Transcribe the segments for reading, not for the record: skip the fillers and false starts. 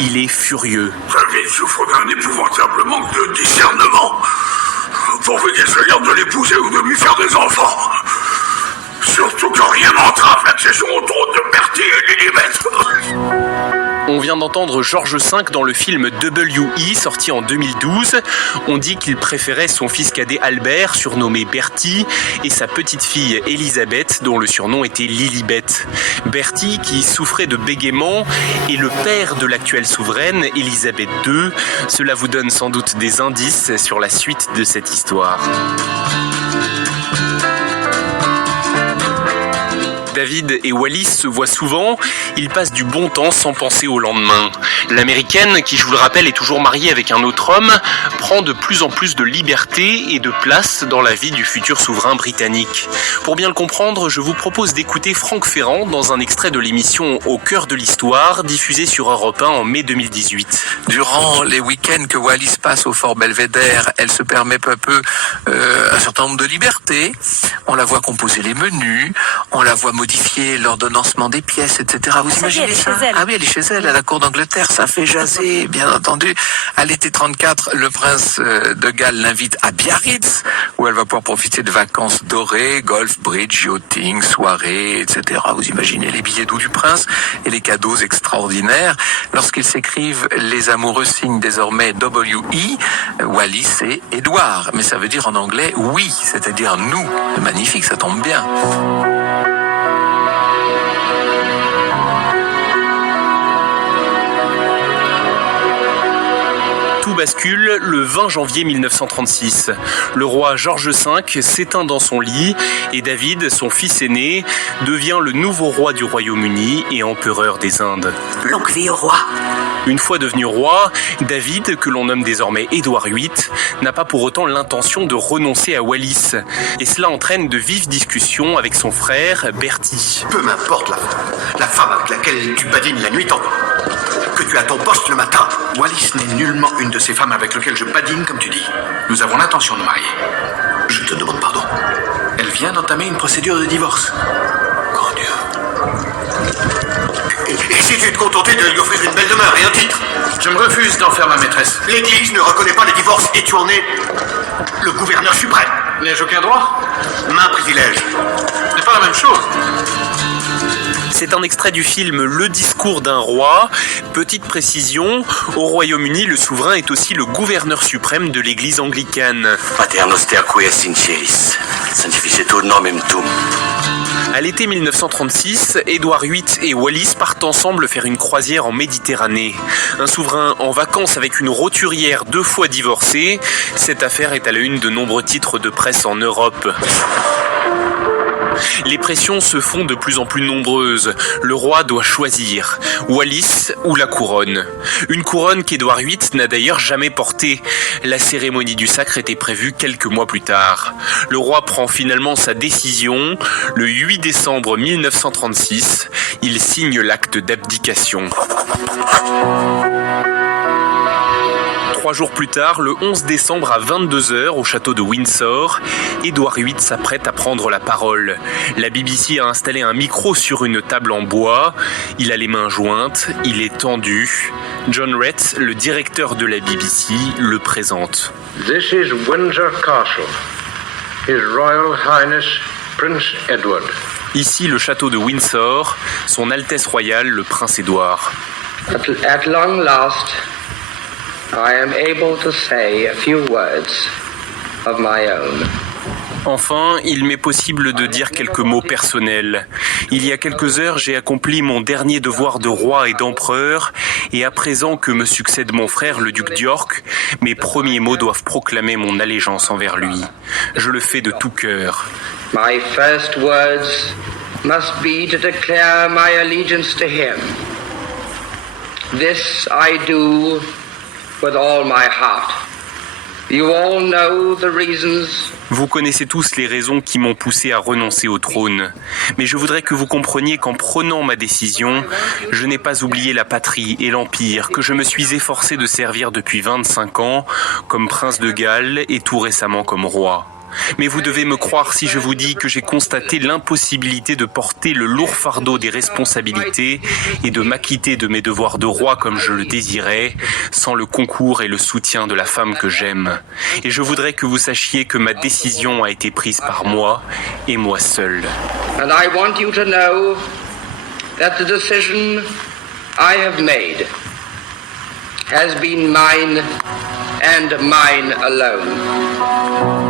Il est furieux. Sa vie souffre d'un épouvantable manque de discernement. Pourvu qu'il se garde de l'épouser ou de lui faire des enfants. Surtout que rien n'entrave l'accession au trône de Bertie et Lilibet. On vient d'entendre George V dans le film W.E. sorti en 2012. On dit qu'il préférait son fils cadet Albert, surnommé Bertie, et sa petite fille Elisabeth, dont le surnom était Lilibet. Bertie, qui souffrait de bégaiement, est le père de l'actuelle souveraine, Elisabeth II. Cela vous donne sans doute des indices sur la suite de cette histoire. David et Wallis se voient souvent, ils passent du bon temps sans penser au lendemain. L'américaine, qui je vous le rappelle est toujours mariée avec un autre homme, prend de plus en plus de liberté et de place dans la vie du futur souverain britannique. Pour bien le comprendre, je vous propose d'écouter Franck Ferrand dans un extrait de l'émission Au cœur de l'histoire, diffusée sur Europe 1 en mai 2018. Durant les week-ends que Wallis passe au Fort Belvédère, elle se permet peu à peu un certain nombre de libertés. On la voit composer les menus, on la voit modifier l'ordonnancement des pièces, etc. Vous imaginez ça? Ah oui, elle est chez elle, à la cour d'Angleterre, ça fait jaser, bien entendu. À l'été 34, le prince de Galles l'invite à Biarritz, où elle va pouvoir profiter de vacances dorées, golf, bridge, yachting, soirées, etc. Vous imaginez les billets doux du prince et les cadeaux extraordinaires. Lorsqu'ils s'écrivent, les amoureux signent désormais W.E., Wallis et Édouard. Mais ça veut dire en anglais oui, c'est-à-dire nous. C'est magnifique, ça tombe bien. Tout bascule le 20 janvier 1936. Le roi George V s'éteint dans son lit et David, son fils aîné, devient le nouveau roi du Royaume-Uni et empereur des Indes. Longue vie au roi. Une fois devenu roi, David, que l'on nomme désormais Édouard VIII, n'a pas pour autant l'intention de renoncer à Wallis. Et cela entraîne de vives discussions avec son frère Bertie. Peu m'importe la femme avec laquelle tu badines la nuit tant que tu as ton poste le matin. Wallis n'est nullement une de ces femmes avec lesquelles je badine, comme tu dis. Nous avons l'intention de nous marier. Je te demande pardon. Elle vient d'entamer une procédure de divorce. Grand Dieu. Et si tu te contentais de lui offrir une belle demeure et un titre? Je me refuse d'en faire ma maîtresse. L'Église ne reconnaît pas les divorces et tu en es le gouverneur suprême. N'ai-je aucun droit? Main privilège. C'est pas la même chose. C'est un extrait du film Le discours d'un roi. Petite précision, au Royaume-Uni, le souverain est aussi le gouverneur suprême de l'église anglicane. Pater noster quies in celis, sanctificetur nomen tuum. À l'été 1936, Édouard VIII et Wallis partent ensemble faire une croisière en Méditerranée. Un souverain en vacances avec une roturière 2 fois divorcée, cette affaire est à la une de nombreux titres de presse en Europe. Les pressions se font de plus en plus nombreuses. Le roi doit choisir, Wallis ou la couronne. Une couronne qu'Édouard VIII n'a d'ailleurs jamais portée. La cérémonie du sacre était prévue quelques mois plus tard. Le roi prend finalement sa décision. Le 8 décembre 1936, il signe l'acte d'abdication. 3 jours plus tard, le 11 décembre à 22h au château de Windsor, Édouard VIII s'apprête à prendre la parole. La BBC a installé un micro sur une table en bois. Il a les mains jointes, il est tendu. John Rett, le directeur de la BBC, le présente. This is Windsor Castle. His Royal Highness Prince Edward. Ici, le château de Windsor, Son Altesse Royale, le Prince Édouard. At long last, I am able to say a few words of my own. Enfin, il m'est possible de dire quelques mots personnels. Il y a quelques heures, j'ai accompli mon dernier devoir de roi et d'empereur, et à présent que me succède mon frère, le duc d'York, mes premiers mots doivent proclamer mon allégeance envers lui. Je le fais de tout cœur. My first words must be to declare my allegiance to him. This I do with all my heart. You all know the reasons. Vous connaissez tous les raisons qui m'ont poussé à renoncer au trône. Mais je voudrais que vous compreniez qu'en prenant ma décision, je n'ai pas oublié la patrie et l'empire que je me suis efforcé de servir depuis 25 ans, comme prince de Galles et tout récemment comme roi. Mais vous devez me croire si je vous dis que j'ai constaté l'impossibilité de porter le lourd fardeau des responsabilités et de m'acquitter de mes devoirs de roi comme je le désirais, sans le concours et le soutien de la femme que j'aime. Et je voudrais que vous sachiez que ma décision a été prise par moi et moi seul. And I want you to know that the decision I have made has been mine and mine alone.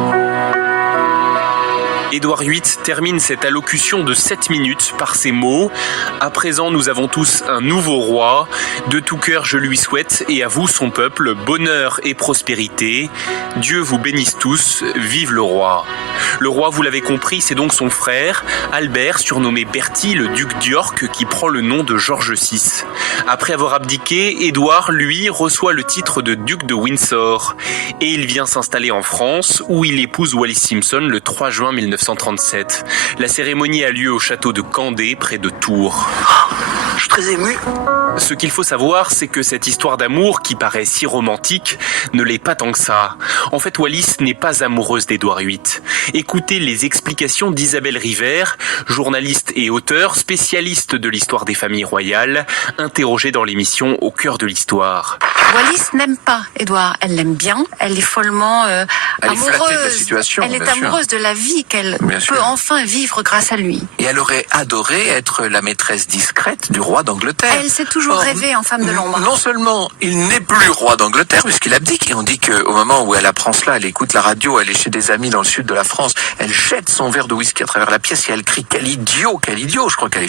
Édouard VIII termine cette allocution de 7 minutes par ces mots « À présent, nous avons tous un nouveau roi. De tout cœur, je lui souhaite, et à vous, son peuple, bonheur et prospérité. Dieu vous bénisse tous. Vive le roi !» Le roi, vous l'avez compris, c'est donc son frère, Albert, surnommé Bertie, le duc d'York, qui prend le nom de George VI. Après avoir abdiqué, Édouard, lui, reçoit le titre de duc de Windsor. Et il vient s'installer en France, où il épouse Wallis Simpson le 3 juin 1937. La cérémonie a lieu au château de Candé, près de Tours. Je suis très ému. Ce qu'il faut savoir, c'est que cette histoire d'amour, qui paraît si romantique, ne l'est pas tant que ça. En fait, Wallis n'est pas amoureuse d'Édouard VIII. Écoutez les explications d'Isabelle Rivert, journaliste et auteure, spécialiste de l'histoire des familles royales, interrogée dans l'émission Au cœur de l'histoire. Wallis n'aime pas Édouard. Elle l'aime bien. Elle est follement Elle amoureuse. est flattée de la situation, elle est bien sûr. amoureuse de la vie qu'elle Bien peut sûr. enfin vivre grâce à lui. Et elle aurait adoré être la maîtresse discrète du roi d'Angleterre. Elle s'est toujours Or, rêvée en femme de l'ombre. Non seulement il n'est plus roi d'Angleterre puisqu'il abdique, et on dit qu'au moment où elle apprend cela, elle écoute la radio, elle est chez des amis dans le sud de la France, elle jette son verre de whisky à travers la pièce et elle crie « Quel idiot, quel idiot !» Je crois qu'elle est